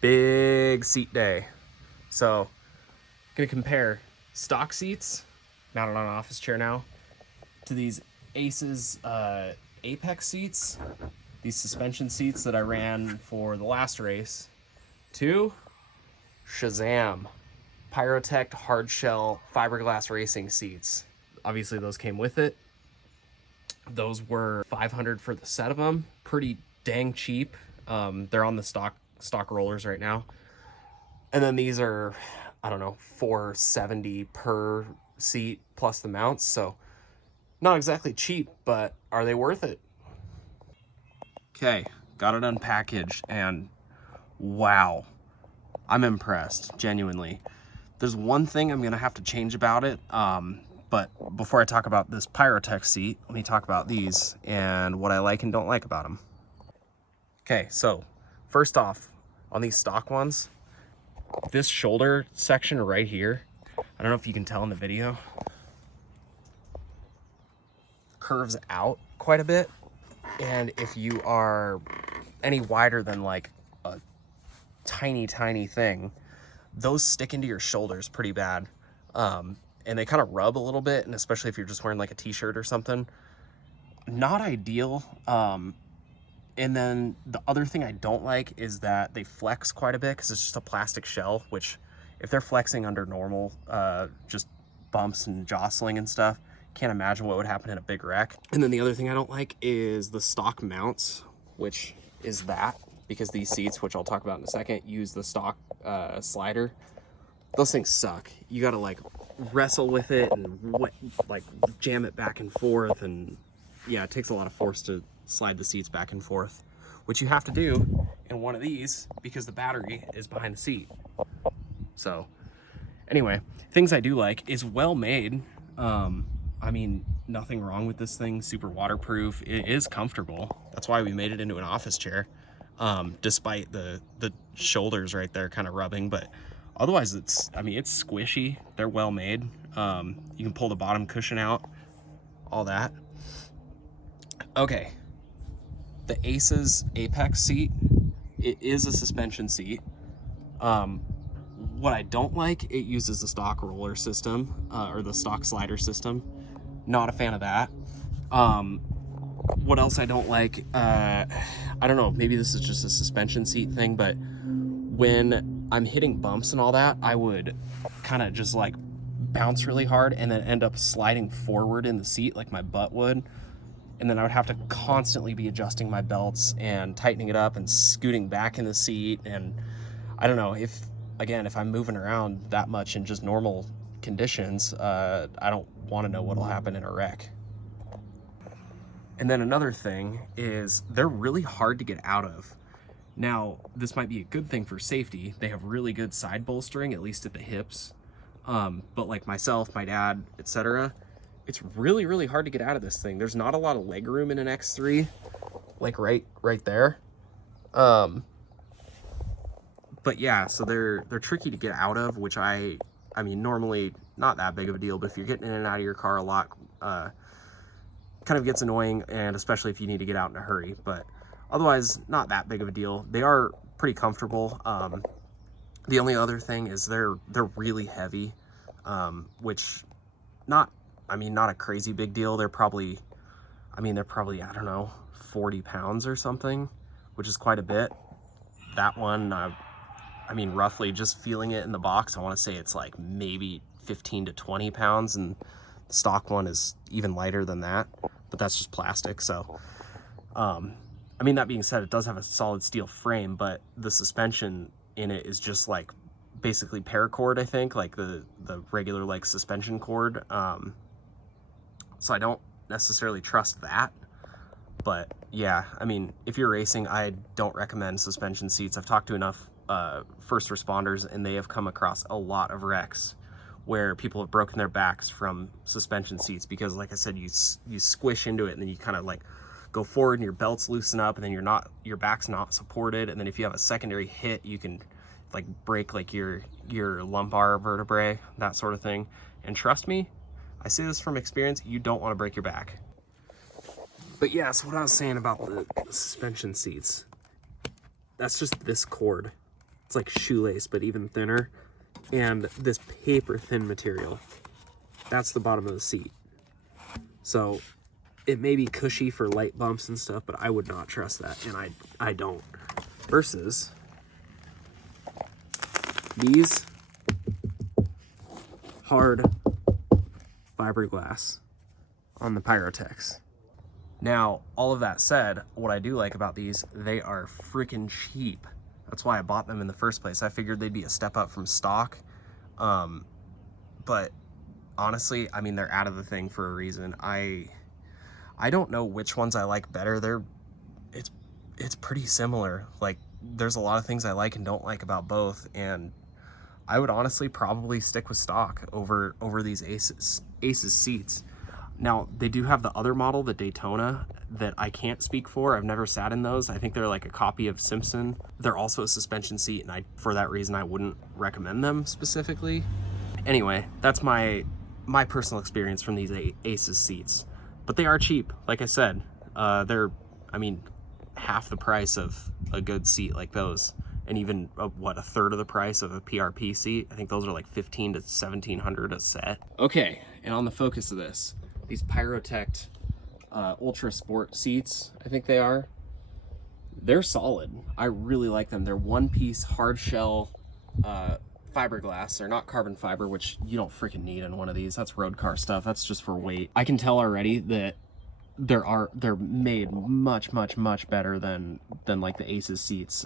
Big seat day. So, gonna compare stock seats, mounted on an office chair now, to these Aces Apex seats, these suspension seats that I ran for the last race, to Shazam, Pyrotect hardshell fiberglass racing seats. Obviously those came with it. Those were $500 for the set of them. Pretty dang cheap. They're on the stock rollers right now. And then these are, I don't know, $470 per seat plus the mounts. So not exactly cheap, but are they worth it? Okay, got it unpackaged, and wow, I'm impressed, genuinely. There's one thing I'm gonna have to change about it, but before I talk about this Pyrotech seat, let me talk about these and what I like and don't like about them. Okay, so first off, on these stock ones, this shoulder section right here, I don't know if you can tell in the video, curves out quite a bit. And if you are any wider than like a tiny thing, those stick into your shoulders pretty bad. And they kind of rub a little bit, and especially if you're just wearing like a t-shirt or something, not ideal. And then the other thing I don't like is that they flex quite a bit because it's just a plastic shell, which if they're flexing under normal, just bumps and jostling and stuff, can't imagine what would happen in a big wreck. And then the other thing I don't like is the stock mounts, which is that, because these seats, which I'll talk about in a second, use the stock slider. Those things suck. You gotta like wrestle with it and like jam it back and forth, and yeah, it takes a lot of force to slide the seats back and forth, which you have to do in one of these because the battery is behind the seat. So anyway, things I do like is well made. I mean, nothing wrong with this thing. Super waterproof. It is comfortable. That's why we made it into an office chair, despite the shoulders right there kind of rubbing. But otherwise, it's squishy. They're well made. You can pull the bottom cushion out, all that. Okay, the Aces Apex seat, it is a suspension seat. What I don't like, it uses the stock roller system, or the stock slider system. Not a fan of that. What else I don't like, I don't know, maybe this is just a suspension seat thing, but when I'm hitting bumps and all that, I would kind of just like bounce really hard and then end up sliding forward in the seat like my butt would. And then I would have to constantly be adjusting my belts and tightening it up and scooting back in the seat. And I don't know, if I'm moving around that much in just normal conditions, I don't want to know what'll happen in a wreck. And then another thing is they're really hard to get out of. Now, this might be a good thing for safety. They have really good side bolstering, at least at the hips. But like myself, my dad, etc., it's really hard to get out of this thing. There's not a lot of leg room in an X3, like right there. But yeah, so they're tricky to get out of, which I mean, normally not that big of a deal, but if you're getting in and out of your car a lot, kind of gets annoying, and especially if you need to get out in a hurry. But otherwise, not that big of a deal. They are pretty comfortable. The only other thing is they're really heavy, which not a crazy big deal. They're probably, I don't know, 40 pounds or something, which is quite a bit. That one, roughly just feeling it in the box, I want to say it's like maybe 15 to 20 pounds, and the stock one is even lighter than that, but that's just plastic. So, that being said, it does have a solid steel frame, but the suspension in it is just like basically paracord, I think, like the regular like suspension cord. So I don't necessarily trust that. But yeah, if you're racing, I don't recommend suspension seats. I've talked to enough first responders, and they have come across a lot of wrecks where people have broken their backs from suspension seats because, like I said, you squish into it, and then you kind of like go forward and your belts loosen up, and then your back's not supported, and then if you have a secondary hit, you can like break like your lumbar vertebrae, that sort of thing. And trust me, I say this from experience, you don't want to break your back. But yeah, so what I was saying about the suspension seats, that's just this cord. It's like shoelace, but even thinner. And this paper thin material, that's the bottom of the seat. So it may be cushy for light bumps and stuff, but I would not trust that, and I don't. Versus these hard fiberglass on the Pyrotects. Now, all of that said, what I do like about these, they are freaking cheap. That's why I bought them in the first place. I figured they'd be a step up from stock. But honestly, I mean, they're out of the thing for a reason. I don't know which ones I like better. It's pretty similar. Like, there's a lot of things I like and don't like about both, and I would honestly probably stick with stock over these Aces seats. Now, they do have the other model, the Daytona, that I can't speak for. I've never sat in those. I think they're like a copy of Simpson. They're also a suspension seat, and for that reason, I wouldn't recommend them specifically. Anyway, that's my personal experience from these Aces seats. But they are cheap, like I said. They're, I mean, half the price of a good seat like those. And even, what, a third of the price of a PRP seat. I think those are like $1,500 to $1,700 a set. Okay, and on the focus of this, these Pyrotect Ultra Sport seats, I think they are. They're solid. I really like them. They're one-piece hard shell fiberglass. They're not carbon fiber, which you don't freaking need in one of these. That's road car stuff. That's just for weight. I can tell already that they're made much better than like the Aces seats.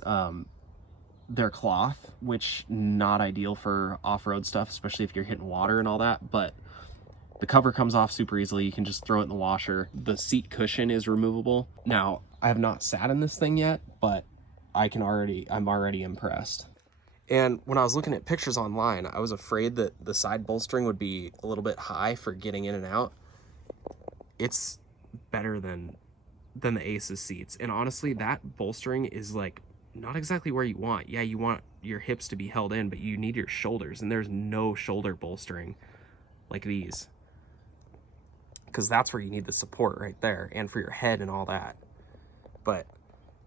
They're cloth, which not ideal for off-road stuff, especially if you're hitting water and all that, but the cover comes off super easily. You can just throw it in the washer. The seat cushion is removable. Now, I have not sat in this thing yet, but I'm already impressed. And when I was looking at pictures online, I was afraid that the side bolstering would be a little bit high for getting in and out. It's better than the Aces seats. And honestly, that bolstering is like not exactly where you want. Yeah, you want your hips to be held in, but you need your shoulders, and there's no shoulder bolstering like these, because that's where you need the support right there, and for your head and all that. But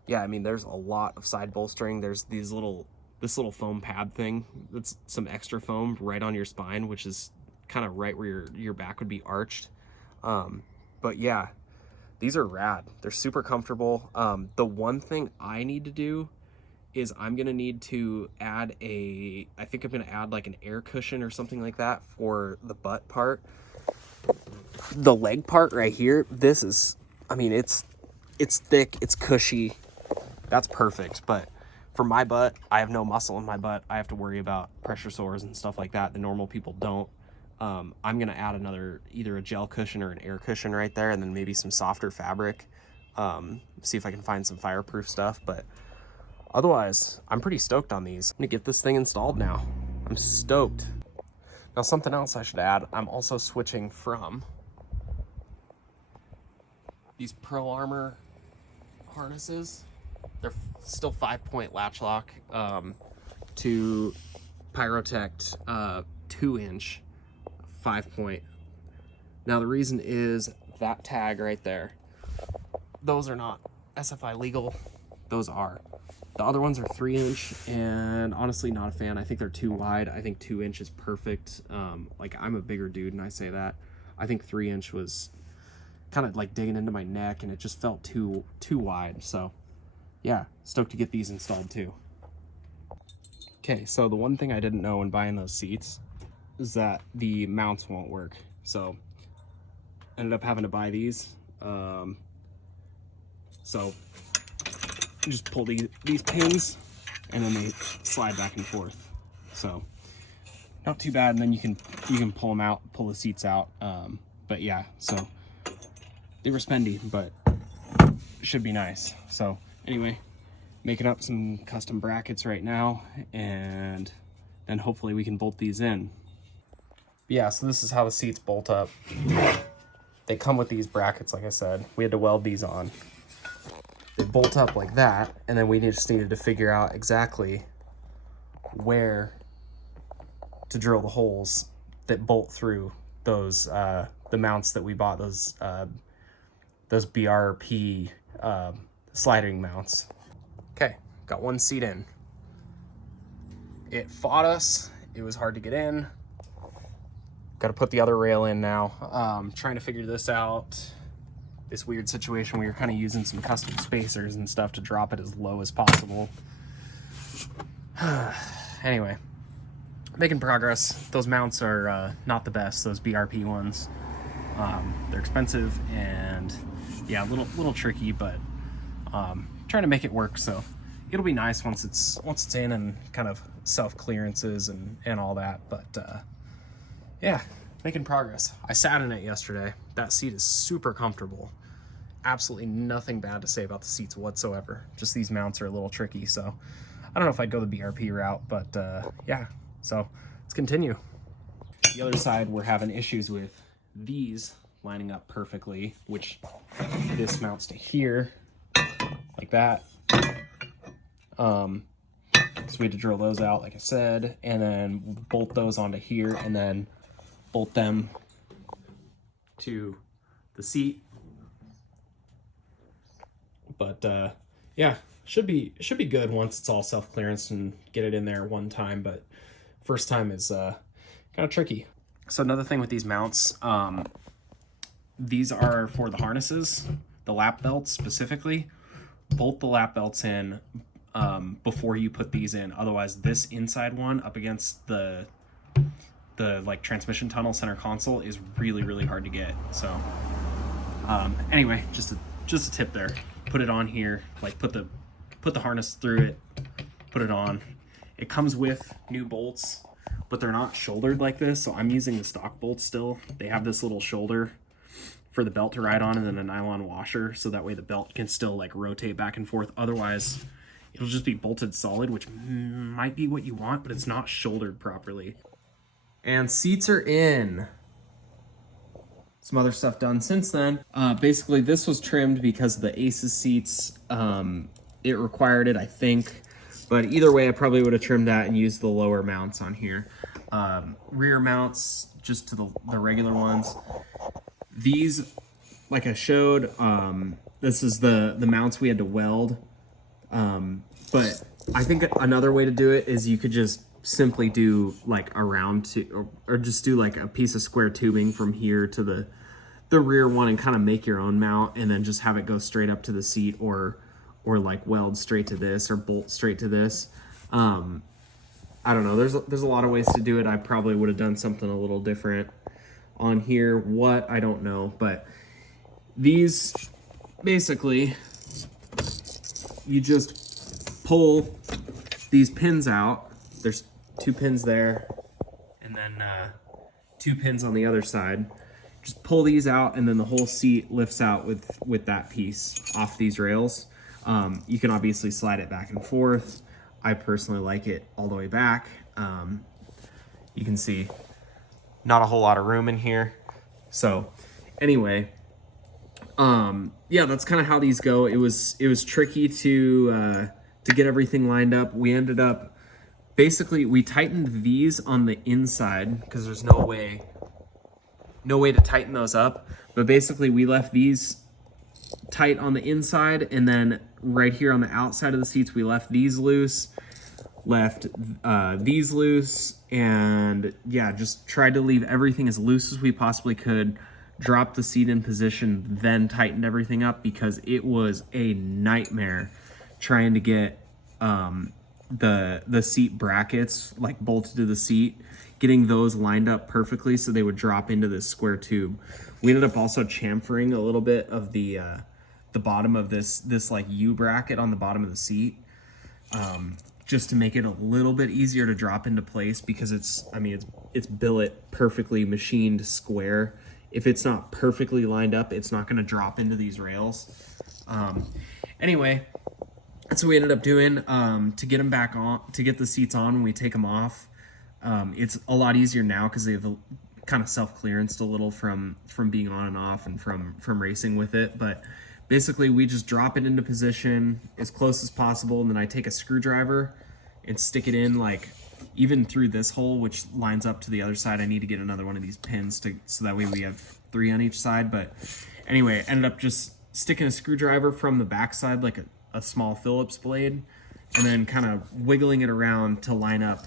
yeah, I mean, there's a lot of side bolstering. There's this little foam pad thing that's some extra foam right on your spine, which is kind of right where your back would be arched. But yeah, these are rad. They're super comfortable. The one thing I need to do is I'm gonna need to add I think I'm gonna add like an air cushion or something like that for the butt part. The leg part right here, this is, I mean, it's thick, it's cushy, that's perfect. But for my butt, I have no muscle in my butt. I have to worry about pressure sores and stuff like that. The normal people don't. I'm gonna add either a gel cushion or an air cushion right there, and then maybe some softer fabric. See if I can find some fireproof stuff. But otherwise, I'm pretty stoked on these. I'm gonna get this thing installed now. I'm stoked. Now, something else I should add, I'm also switching from these Pro Armor harnesses. They're still 5-point latch lock, to Pyrotect 2-inch 5-point. Now, the reason is that tag right there. Those are not SFI legal. Those are. The other ones are 3-inch, and honestly, not a fan. I think they're too wide. I think 2-inch is perfect. Like, I'm a bigger dude, and I say that. I think 3-inch was kind of like digging into my neck, and it just felt too wide. So yeah, stoked to get these installed too. Okay, so the one thing I didn't know when buying those seats is that the mounts won't work. So ended up having to buy these. So you just pull these pins, and then they slide back and forth. So not too bad. And then you can pull them out, pull the seats out. But yeah, so they were spendy, but should be nice. So anyway, making up some custom brackets right now, and then hopefully we can bolt these in. Yeah, so this is how the seats bolt up. They come with these brackets, like I said. We had to weld these on. They bolt up like that, and then we just needed to figure out exactly where to drill the holes that bolt through those the mounts that we bought, those BRP sliding mounts. Okay, got one seat in. It fought us. It was hard to get in. Got to put the other rail in now. Trying to figure this out. This weird situation where you're kind of using some custom spacers and stuff to drop it as low as possible. Anyway, making progress. Those mounts are not the best, those BRP ones. They're expensive and yeah, a little tricky, but trying to make it work. So it'll be nice once it's in and kind of self clearances and all that. But yeah, making progress. I sat in it yesterday. That seat is super comfortable. Absolutely nothing bad to say about the seats whatsoever. Just these mounts are a little tricky, so I don't know if I'd go the BRP route, but yeah, so let's continue. The other side, we're having issues with these lining up perfectly, which this mounts to here, like that. So we had to drill those out, like I said, and then bolt those onto here, and then bolt them to the seat. But yeah, should be good once it's all self-clearance and get it in there one time, but first time is kind of tricky. So another thing with these mounts, these are for the harnesses, the lap belts specifically. Bolt the lap belts in before you put these in. Otherwise, this inside one up against the like transmission tunnel center console is really hard to get. So anyway, just a tip there. Put it on here, like put the harness through it, put it on. It comes with new bolts, but they're not shouldered like this, so I'm using the stock bolts still. They have this little shoulder for the belt to ride on and then a nylon washer, so that way the belt can still like rotate back and forth. Otherwise, it'll just be bolted solid, which might be what you want, but it's not shouldered properly. And seats are in. Some other stuff done since then. Basically, this was trimmed because of the Aces seats. It required it, I think. But either way, I probably would have trimmed that and used the lower mounts on here. Rear mounts, just to the regular ones. These, like I showed, this is the mounts we had to weld. But I think another way to do it is you could just simply do like a round or just do like a piece of square tubing from here to the rear one and kind of make your own mount and then just have it go straight up to the seat or like weld straight to this or bolt straight to this. I don't know. There's a lot of ways to do it. I probably would have done something a little different on here. What? I don't know. But these basically, you just pull these pins out. There's 2 pins there and then 2 pins on the other side. Just pull these out and then the whole seat lifts out with that piece off these rails. You can obviously slide it back and forth. I personally like it all the way back. You can see not a whole lot of room in here. So anyway, yeah, that's kind of how these go. It was tricky to get everything lined up. We ended up, basically we tightened these on the inside because there's no way to tighten those up. But basically we left these tight on the inside, and then right here on the outside of the seats we left these loose, these loose, and yeah, just tried to leave everything as loose as we possibly could. Dropped the seat in position, then tightened everything up because it was a nightmare trying to get the seat brackets like bolted to the seat, getting those lined up perfectly so they would drop into this square tube. We ended up also chamfering a little bit of the bottom of this like U bracket on the bottom of the seat, just to make it a little bit easier to drop into place because it's billet perfectly machined square. If it's not perfectly lined up, it's not going to drop into these rails. Anyway, that's what we ended up doing to get them back on, to get the seats on when we take them off. It's a lot easier now because they've kind of self-clearanced a little from being on and off and from racing with it. But basically we just drop it into position as close as possible, and then I take a screwdriver and stick it in like even through this hole, which lines up to the other side. I need to get another one of these pins so that way we have 3 on each side. But anyway, ended up just sticking a screwdriver from the back side like a small Phillips blade, and then kind of wiggling it around to line up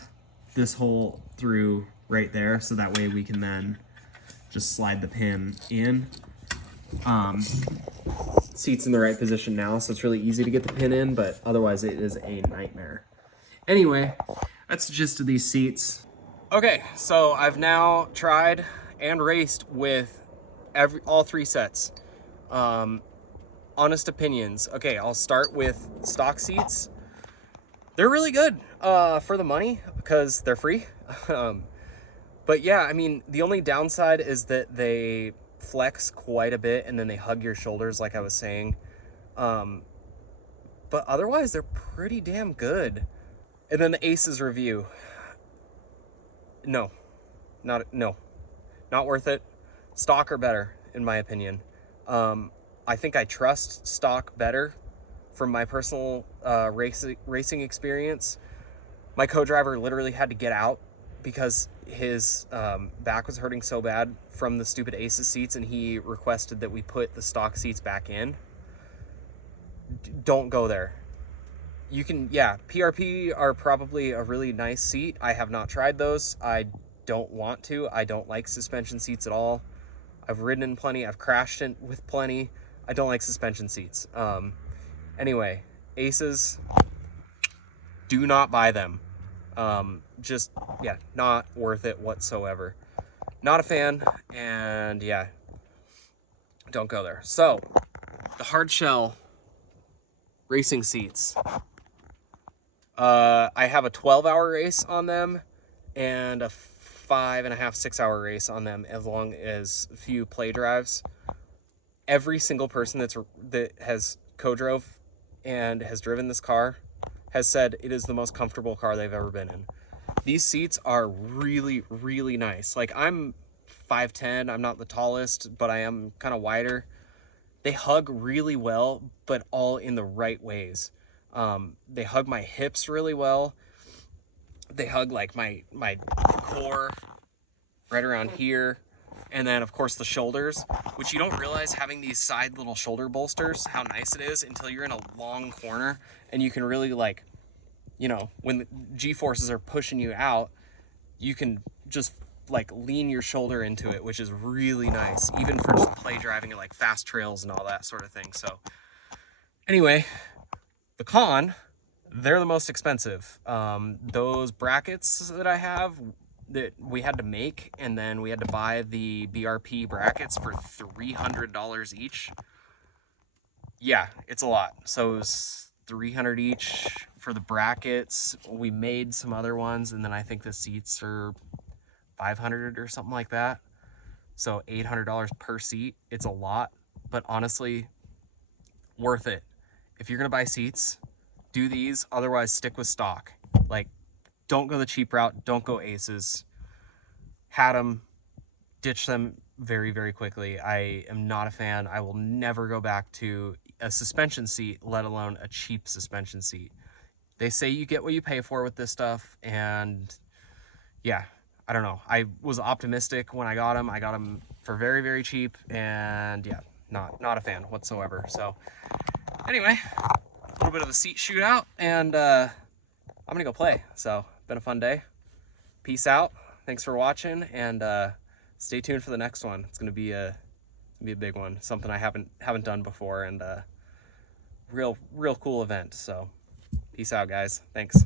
this hole through right there, so that way we can then just slide the pin in. Seat's in the right position now, so it's really easy to get the pin in, but otherwise it is a nightmare. Anyway, that's the gist of these seats. Okay, so I've now tried and raced with all 3 sets. Honest opinions. Okay, I'll start with stock seats. They're really good for the money because they're free. But yeah, I mean, the only downside is that they flex quite a bit and then they hug your shoulders, like I was saying. But otherwise, they're pretty damn good. And then the Aces review. No, not worth it. Stock or better, in my opinion. I think I trust stock better from my personal racing experience. My co-driver literally had to get out because his back was hurting so bad from the stupid Aces seats, and he requested that we put the stock seats back in. Don't go there. You can, yeah, PRP are probably a really nice seat. I have not tried those. I don't want to. I don't like suspension seats at all. I've ridden in plenty. I've crashed in with plenty. I don't like suspension seats. Anyway, Aces, do not buy them. Just, yeah, not worth it whatsoever. Not a fan, and yeah, don't go there. So, the hard shell racing seats. I have a 12-hour race on them and a 5.5, 6-hour race on them, as long as a few play drives. Every single person that has co-drove and has driven this car has said it is the most comfortable car they've ever been in. These seats are really, really nice. Like, I'm 5'10", I'm not the tallest, but I am kind of wider. They hug really well, but all in the right ways. They hug my hips really well. They hug like my core right around here. And then of course the shoulders, which you don't realize having these side little shoulder bolsters, how nice it is until you're in a long corner and you can really, like, you know, when the G-forces are pushing you out, you can just like lean your shoulder into it, which is really nice, even for just play driving at like fast trails and all that sort of thing. So anyway, the con, they're the most expensive. Those brackets that I have that we had to make, and then we had to buy the BRP brackets for $300 each. Yeah, it's a lot. So it was $300 each for the brackets. We made some other ones, and then I think the seats are $500 or something like that. So $800 per seat. It's a lot, but honestly, worth it. If you're gonna buy seats, do these. Otherwise, stick with stock. Like, don't go the cheap route. Don't go Aces. Had them, ditch them very, very quickly. I am not a fan. I will never go back to a suspension seat, let alone a cheap suspension seat. They say you get what you pay for with this stuff, and yeah, I don't know. I was optimistic when I got them. I got them for very, very cheap, and yeah, not a fan whatsoever. So anyway, a little bit of a seat shootout, and I'm gonna go play. So been a fun day. Peace out. Thanks for watching, and stay tuned for the next one. It's gonna be a big one, something I haven't done before, and real cool event. So peace out, guys. Thanks.